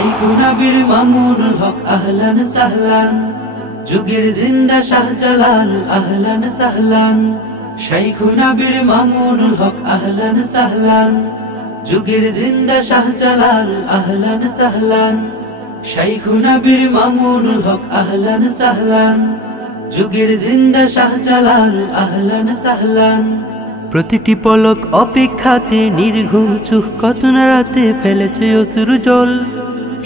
শাইখুনা বীর মামুনুল হক আহলান সাহলান, যুগের জিন্দা শাহজালাল আহলান সাহলান। শাইখুনা বীর মামুনুল হক আহলান সাহলান, যুগের জিন্দা শাহজালাল আহলান সাহলান। শাইখুনা বীর মামুনুল হক আহলান সাহলান, যুগের জিন্দা শাহজালাল আহলান সাহলান। প্রতিটি পলক অপেক্ষাতে নির্ঘুম চোখ কত না রাতে ফেলেছে অশ্রু জল,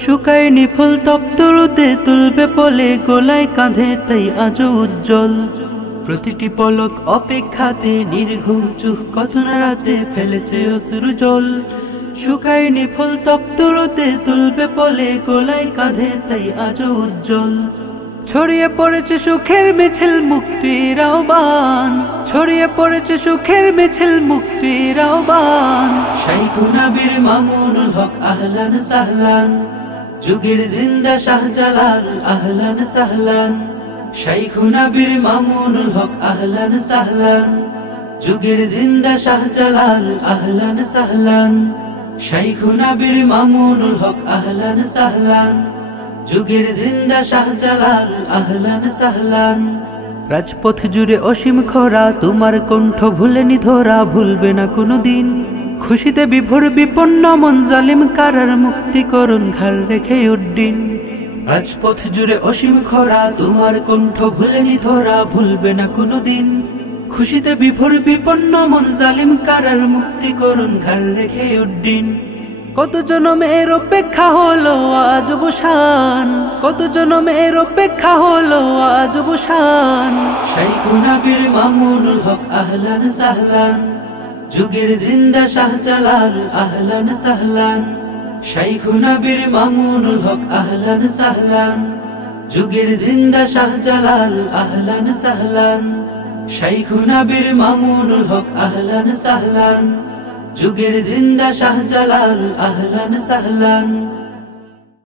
শুকায়নি ফুল তপ্ত রোদে তুলবে পলে গোলায় কাঁধে তাই আজও উজ্জ্বল। প্রতিটি পলক অপেক্ষাতে নির্ঘুম চোখ কত না রাতে ফেলেছে অশ্রু জল, শুকায়নি ফুল তপ্ত রোদে তুলবে পলে গোলায় কাঁধে তাই আজও উজ্জ্বল। ছড়িয়ে পড়েছে সুখের মিছিল মুক্তির আহ্বান, ছড়িয়ে পড়েছে সুখের মিছিল মুক্তির আহ্বান। শাইখুনা বীর মামুনুল হক আহলান সাহলান, যুগের জিন্দা শাহজালাল আহলান সাহলান। শাইখুনা বীর মামুনুল হক আহলান সাহলান, যুগের জিন্দা শাহজালাল আহলান সাহলান। শাইখুনা বীর মামুনুল হক আহলান সাহলান, যুগের জিন্দা শাহজালাল আহলান সাহলান। রাজপথ জুড়ে অসীম খরা, তোমার কণ্ঠ ভুলেনি ধরা, ভুলবে না কোনোদিন। খুশিতে বিভোর বিপন্ন মন, জালিম কারার মুক্তিকরণ ঘাড় রেখে উড্ডিন। রাজপথ জুড়ে অসীম খরা, তোমার কণ্ঠ ভুলেনি ধরা, ভুলবে না কোনোদিন। খুশিতে বিভোর বিপন্ন মন, জালিম কারার মুক্তিকরণ ঘাড় রেখে উড্ডিন। কত জনমের অপেক্ষা হলো আজ অবসান, কত জনমের অপেক্ষা হলো আজ অবসান। শাইখুনা বীর মামুনুল হক আহলান সাহলান, যুগের জিন্দা শাহজালাল আহলান সাহলান। শাইখুনা বীর মামুনুল হক আহলান সাহলান, যুগের জিন্দা শাহজালাল আহলান সাহলান। শাইখুনা বীর মামুনুল হক আহলান সাহলান, যুগের জিন্দা শাহজালাল আহলান সাহলান।